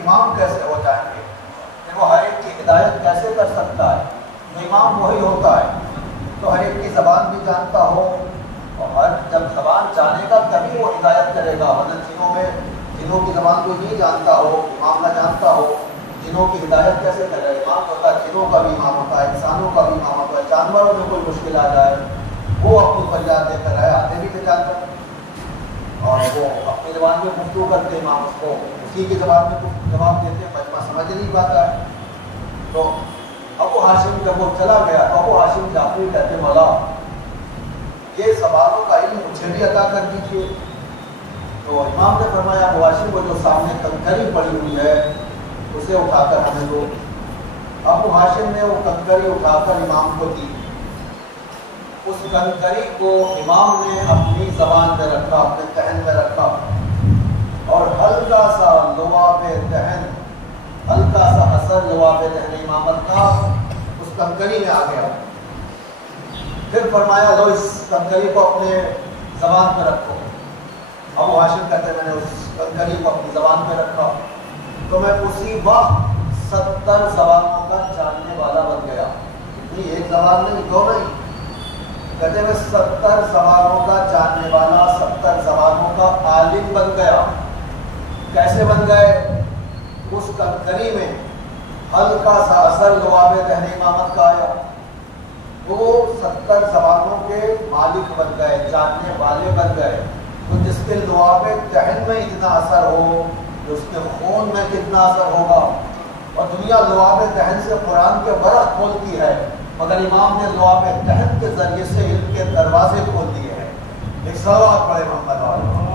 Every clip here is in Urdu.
امام کیسے ہو جائیں گے؟ کہ وہ ہر ایک کی ہدایت کیسے کر سکتا ہے؟ تو امام وہی ہوتا ہے تو ہر ایک کی زبان بھی جانتا ہو، اور جب زبان جانے گا تبھی وہ ہدایت کرے گا، ورنہ جنوں کی زبان کو نہیں جانتا ہو، امام نہ جانتا ہو، جنوں کی ہدایت کیسے کرے؟ امام ہوتا ہے، جنوں کا بھی امام ہوتا ہے، انسانوں کا بھی امام ہوتا ہے، جانوروں میں کوئی مشکل آ جائے وہ اپنی فریاد دے کر آئے، آتے بھی تھے جانور، اور وہ اپنی زبان میں گفتگو کرتے، امام اس کو اسی کی زبان میں جواب دیتے، مجمع سمجھ نہیں پاتا ہے۔ تو ابو ہاشم جب وہ چلا گیا تو ابو ہاشم جعفری کہتے مولا یہ سوالوں کا علم مجھے بھی عطا کر دیجیے۔ تو امام نے فرمایا ابو ہاشم کو جو سامنے کنکری پڑی ہوئی ہے اسے اٹھا کر ہمیں دو۔ ابو ہاشم نے وہ کنکری اٹھا کر امام کو دی، اس کنکری کو امام نے اپنی زبان میں رکھا، اپنے دہن میں رکھا، اور ہلکا سا لعاب دہن، ہلکا سا اثر لعاب دہن امامت کا اس کنکری میں آ گیا۔ پھر فرمایا لو اس کنکری کو اپنے زبان پہ رکھو۔ ابو ہاشم کہتے میں نے اس کنکری کو اپنی زبان پہ رکھا تو میں اسی وقت 70 زبانوں کا جاننے والا بن گیا۔ نہیں ایک زبان نہیں، دو نہیں، کہتے میں 70 زبانوں کا جاننے والا، 70 زبانوں کا عالم بن گیا۔ کیسے بن گئے؟ اس کنکری میں ہلکا سا اثر لعاب دہن امامت کا آیا، وہ 70 زبانوں کے مالک بن گئے، جاننے والے بن گئے۔ تو جس کے لعاب دہن میں اتنا اثر ہو تو اس کے خون میں کتنا اثر ہوگا؟ اور دنیا لعاب دہن سے قرآن کے ورق کھولتی ہے، مگر امام نے لعاب دہن کے ذریعے سے علم کے دروازے کھول دیے ہیں۔ ایک صلوات پڑھے محمد علیہ۔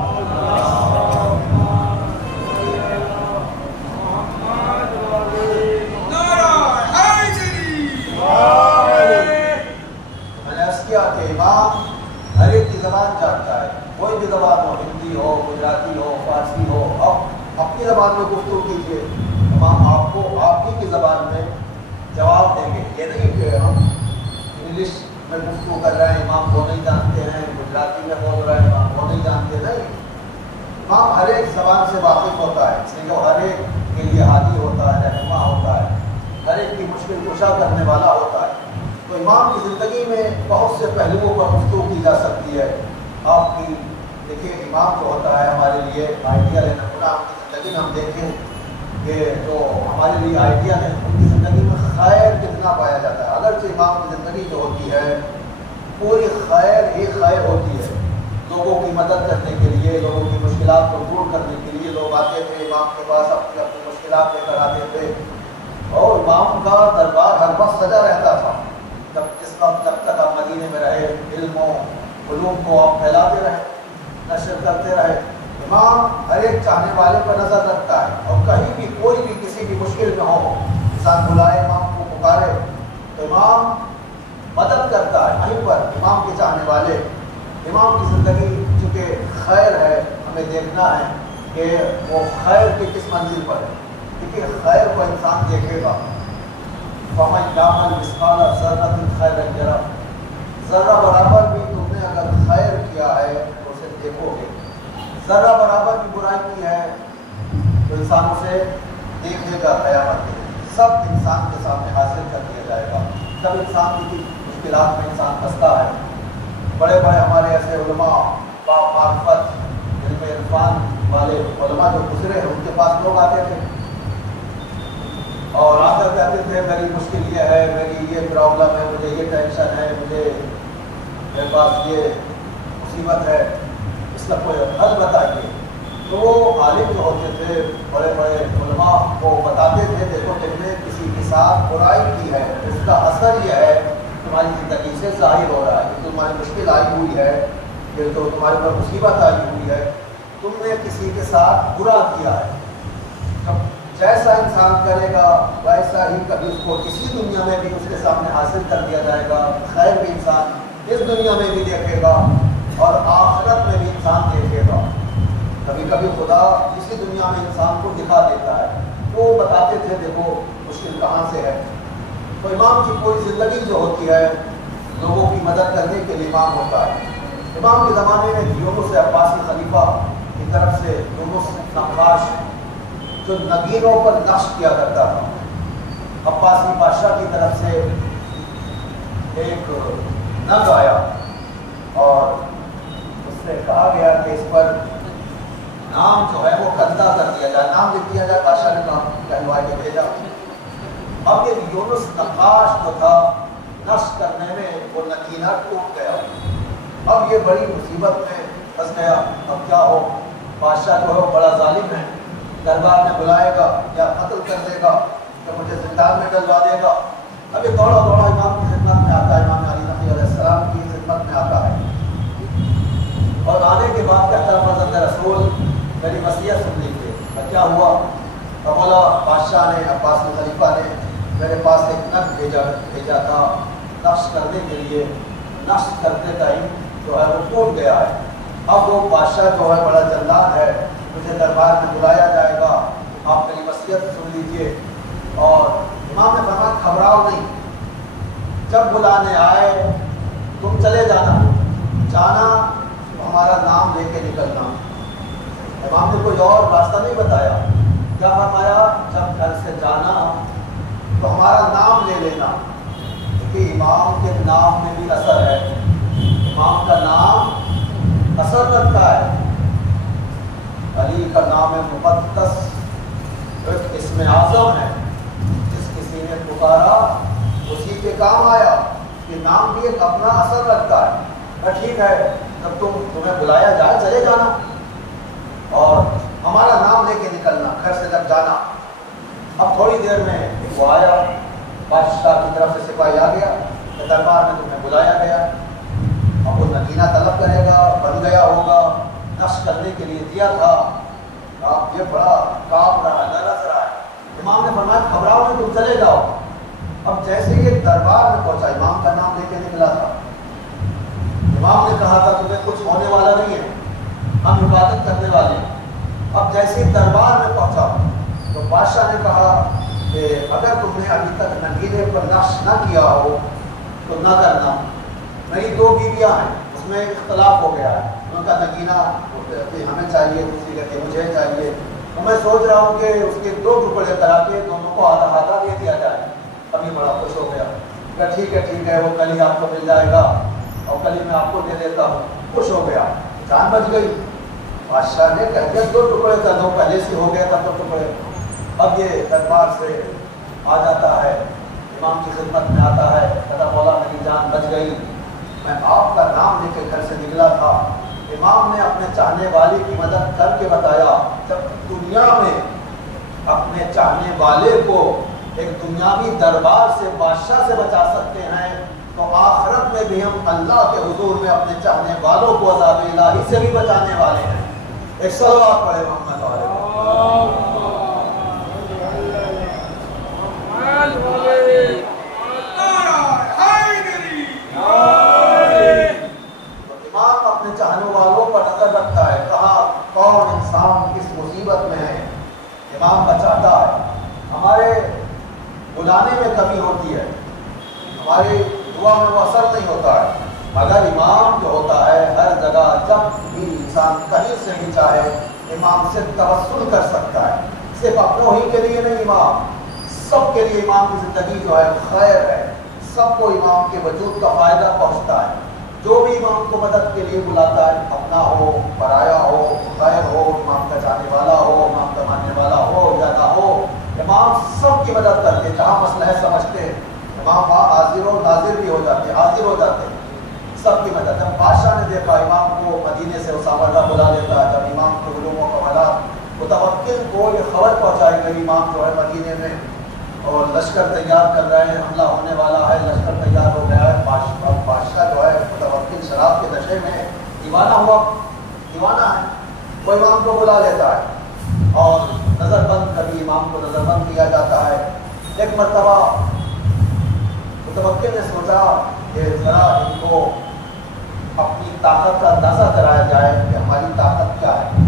میں نے عرض کیا کہ امام ہر ایک کی زبان جانتا ہے، کوئی بھی زبان ہو، ہندی ہو، گجراتی ہو، فارسی ہو، اب اپنی زبان میں گفتگو کیجیے، امام آپ کو آپ ہی کی زبان میں جواب دیں گے۔ یہ نہیں کہ ہم انگلش میں گفتگو کر رہے ہیں، امام وہ نہیں جانتے ہیں، گجراتی میں بول رہے ہیں، امام وہ نہیں جانتے، نہیں، امام ہر ایک زبان سے واقف ہوتا ہے، اس لیے وہ ہر ایک کے لیے ہادی ہوتا ہے، رہنما ہوتا ہے، ہر ایک کی مشکل کشا کرنے والا ہوتا ہے۔ تو امام کی زندگی میں بہت سے پہلوؤں پر گفتگو کی جا سکتی ہے۔ آپ کی دیکھیے امام جو ہوتا ہے ہمارے لیے آئیڈیل ہے، نمونہ آپ کی زندگی میں ہم دیکھیں کہ جو ہمارے لیے آئیڈیل ہے، ان کی زندگی میں خیر کتنا پایا جاتا ہے۔ اگرچہ امام کی زندگی جو ہوتی ہے پوری خیر ہی خیر ہوتی ہے، لوگوں کی مدد کرنے کے لیے، لوگوں کی مشکلات کو دور کرنے کے لیے لوگ آتے تھے امام کے پاس، اپنی اپنی مشکلات لے کر آتے تھے، اور امام کا دربار ہر وقت سجا رہتا تھا۔ جب تک آپ مدینے میں رہے، علم و علوم کو آپ پھیلاتے رہے، نشر کرتے رہے، امام ہر ایک چاہنے والے پر نظر رکھتا ہے، اور کہیں بھی کوئی بھی کسی بھی مشکل میں ہو، انسان بلائے امام کو پکارے تو امام مدد کرتا ہے وہیں پر۔ امام کے چاہنے والے، امام کی زندگی چونکہ خیر ہے، ہمیں دیکھنا ہے کہ وہ خیر کی کس منزل پر ہے، کیونکہ خیر کو انسان دیکھے گا۔ فَمَنْ يَعْمَلْ مِثْقَالَ ذَرَّةٍ خَيْرًا يَرَهُ، ذرہ برابر بھی تم نے اگر خیر کیا ہے تو اسے دیکھو گے، ذرہ برابر بھی برائی کی ہے تو انسان اسے دیکھے گا۔ قیامت میں سب انسان کے سامنے حاضر کر دیا جائے گا۔ سب انسان کی مشکلات میں انسان پھنستا ہے۔ بڑے بڑے ہمارے ایسے علماء با معرفت علم عرفان والے علماء جو گزرے ہیں، ان کے پاس لوگ آتے تھے اور آ کر کہتے تھے میری مشکل یہ ہے، میری یہ پرابلم ہے، مجھے یہ ٹینشن ہے، میرے پاس یہ مصیبت ہے، اس کا کوئی حل بتائیے۔ تو وہ عالم جو ہوتے تھے، بڑے بڑے علماء کو بتاتے تھے دیکھو تم نے کسی کے ساتھ برائی کی ہے، اس کا اثر یہ ہے تمہاری زندگی سے ظاہر ہو رہا ہے کہ تمہاری مشکل آئی ہوئی ہے، یہ تو تمہارے پر مصیبت آئی ہوئی ہے، تم نے کسی کے ساتھ برا کیا ہے۔ جیسا انسان کرے گا ویسا ہی کبھی اس کو اسی دنیا میں بھی اس کے سامنے حاصل کر دیا جائے گا۔ خیر بھی انسان اس دنیا میں بھی دیکھے گا اور آخرت میں بھی انسان دیکھے گا۔ کبھی کبھی خدا اسی دنیا میں انسان کو دکھا دیتا ہے۔ وہ بتاتے تھے دیکھو مشکل کہاں سے ہے۔ تو امام کی پوری زندگی جو ہوتی ہے لوگوں کی مدد کرنے کے لیے امام ہوتا ہے۔ امام کے زمانے میں یونس عباسی خلیفہ کی طرف سے یونس نقاش جو نگینوں پر نقش کیا کرتا تھا. عباسی بادشاہ کی طرف سے ایک نگ آیا اور اس سے کہا گیا کہ اس پر نام جو ہے وہ گندا کر دیا جائے, نام لکھ دیا جائے. بادشاہ نے کہا کہلوا کے بھیجا. اب یہ یونس نقاش جو تھا نقش کرنے میں وہ نگینہ ٹوٹ گیا. اب یہ بڑی مصیبت میں پھنس گیا. اب کیا ہو, بادشاہ جو ہے بڑا ظالم ہے, دربار میں بلائے گا یا قتل کر دے گا یا مجھے زندان میں ڈلوا دے گا. اب یہ دوڑا دوڑا امام کی خدمت میں آتا ہے, امام علی نقی علیہ السلام کی خدمت میں آتا ہے اور آنے کے بعد کہتا ہے حضرت رسول میری وصیت سن لیجیے. کیا ہوا؟ تو بولا بادشاہ نے, عباسی خلیفہ نے میرے پاس ایک نگ بھیجا تھا نقش کرنے کے لیے. نقش کرتے ٹائم جو ہے وہ ٹوٹ گیا ہے. اب وہ بادشاہ جو ہے بڑا جلاد ہے, مجھے دربار میں بلایا جائے گا, آپ میری وصیت سن لیجیے. اور امام نے فرمایا گھبراؤ نہیں, جب بلانے آئے تم چلے جانا تو ہمارا نام لے کے نکلنا. امام نے کوئی اور راستہ نہیں بتایا. کیا فرمایا؟ جب گھر سے جانا تو ہمارا نام لے لینا, کیونکہ امام کے نام میں بھی اثر ہے. امام کا نام اثر رکھتا ہے. علی کا نام مقدس ایک اسم اعظم ہے, جس کسی نے پکارا اسی کے کام آیا. یہ نام بھی ایک اپنا اثر رکھتا ہے. ٹھیک ہے, جب تمہیں بلایا جائے چلے جانا اور ہمارا نام لے کے نکلنا گھر سے جب جانا. اب تھوڑی دیر میں وہ آیا, بادشاہ کی طرف سے سپاہی آ گیا کہ دربار میں تمہیں بلایا گیا. اب وہ نگینہ طلب کرے گا, بن گیا ہوگا, نقش کرنے کے لیے دیا تھا. آپ یہ بڑا کام رہا, لرز رہا ہے. امام نے فرمایا گھبراؤ نہیں, تم چلے جاؤ. اب جیسے یہ دربار میں پہنچا, امام کا نام لے کے نکلا تھا. امام نے کہا تھا تمہیں کچھ ہونے والا نہیں ہے, ہم عبادت کرنے والے ہیں. اب جیسے دربار میں پہنچا تو بادشاہ نے کہا کہ اگر تم نے ابھی تک نگینے پر نقش نہ کیا ہو تو نہ کرنا. میری 2 بیویاں ہیں, اس میں اختلاف ہو گیا ہے. ان کا نگینہ ہمیں چاہیے, دوسری کہتی مجھے چاہیے. تو میں سوچ رہا ہوں کہ اس کے 2 ٹکڑے کرا کے دونوں کو آدھا آدھا دے دیا جائے. ابھی بڑا خوش ہو گیا کہ ٹھیک ہے, وہ کل ہی آپ کو مل جائے گا اور کل ہی میں آپ کو دے دیتا ہوں. خوش ہو گیا, جان بچ گئی. بادشاہ نے کہہ دیا 2 ٹکڑے کر دو, پہلے سے ہو گیا تھا 2 ٹکڑے. اب یہ دربار سے آ جاتا ہے, امام کی خدمت میں آتا ہے, کہتا مولا میری جان بچ گئی, میں آپ کا نام لے کے گھر سے نکلا تھا. امام نے اپنے چاہنے والے کی مدد کر کے بتایا جب دنیا میں اپنے چاہنے والے کو ایک دنیاوی دربار سے, بادشاہ سے بچا سکتے ہیں تو آخرت میں بھی ہم اللہ کے حضور میں اپنے چاہنے والوں کو عذاب الہی سے بھی بچانے والے ہیں. ایک صلوات پڑھے محمد والے. امام اپنے چاہنے والوں پر نظر رکھتا ہے, کہاں کون انسان کس مصیبت میں ہے, امام بچاتا ہے. ہمارے بلانے میں کمی ہوتی ہے, ہماری دعا میں وہ اثر نہیں ہوتا ہے, مگر امام جو ہوتا ہے ہر جگہ جب بھی انسان کہیں سے بھی چاہے امام سے توسل کر سکتا ہے. صرف اپنوں ہی کے لیے نہیں, امام سب کے لیے امام کی زندگی جو ہے خیر ہے. سب کو امام کے وجود کا فائدہ پہنچتا ہے. جو بھی امام کو مدد کے لیے بلاتا ہے, اپنا ہو, پرایا ہو, غیر ہو, امام کا جانے والا ہو, امام کا ماننے والا ہو یا نہ ہو, امام سب کی مدد کرتے. جہاں مسئلہ ہے سمجھتے امام وہاں حاضر و ناظر بھی ہو جاتے, حاضر ہو جاتے, سب کی مدد. جب بادشاہ نے دیکھا امام کو مدینے سے اسامہ بلا لیتا ہے, جب امام کے علوم و کمالات متوکل کو یہ خبر پہنچائی گئی امام جو ہے مدینے میں اور لشکر تیار کر رہے ہیں, حملہ ہونے والا ہے, لشکر تیار ہو گیا ہے. بادشاہ جو ہے متوکل شراب کے نشے میں دیوانہ ہوا, دیوانہ ہے, وہ امام کو بلا لیتا ہے اور نظر بند, کبھی امام کو نظر بند کیا جاتا ہے. ایک مرتبہ متوکل نے سوچا کہ ذرا ان کو اپنی طاقت کا اندازہ کرایا جائے کہ ہماری طاقت کیا ہے.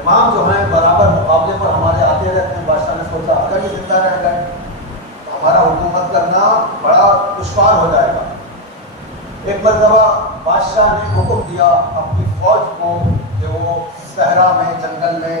امام جو ہیں برابر مقابلے پر ہمارے آتے رہتے ہیں. بادشاہ نے سوچا اگر یہ زندہ رہ گئے تو ہمارا حکومت کرنا بڑا دشوار ہو جائے گا. ایک مرتبہ بادشاہ نے حکم دیا اپنی فوج کو کہ وہ صحرا میں, جنگل میں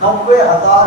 90,000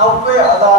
90,000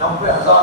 90,000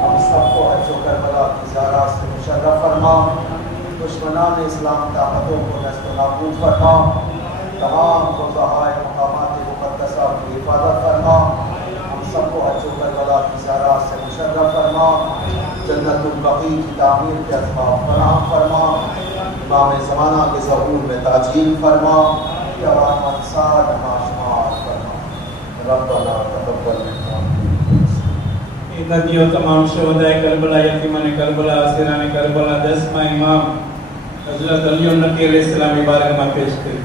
ہم سب کو حج و کربلا کی زیارت سے مشرف فرما، دشمنان اسلام طاقتوں کو نیست و نابود فرما، تمام فقہائے مقامات مقدسہ کی حفاظت فرما، ہم سب کو حج و کربلا کی زیارت سے مشرف فرما، جنت البقیع کی تعمیر کے اسباب فراہم فرما، امام زمانہ کے ظہور میں تعجیل فرما، جوان منصار نماشمار فرما، ربنا تقبل منا۔ ندیوں تمام شہدائے کربلا، یتیمان کربلا، اسیران کربلا، 10واں امام حضرت علی النبی علیہ السلام بارگاہ میں پیش کریں۔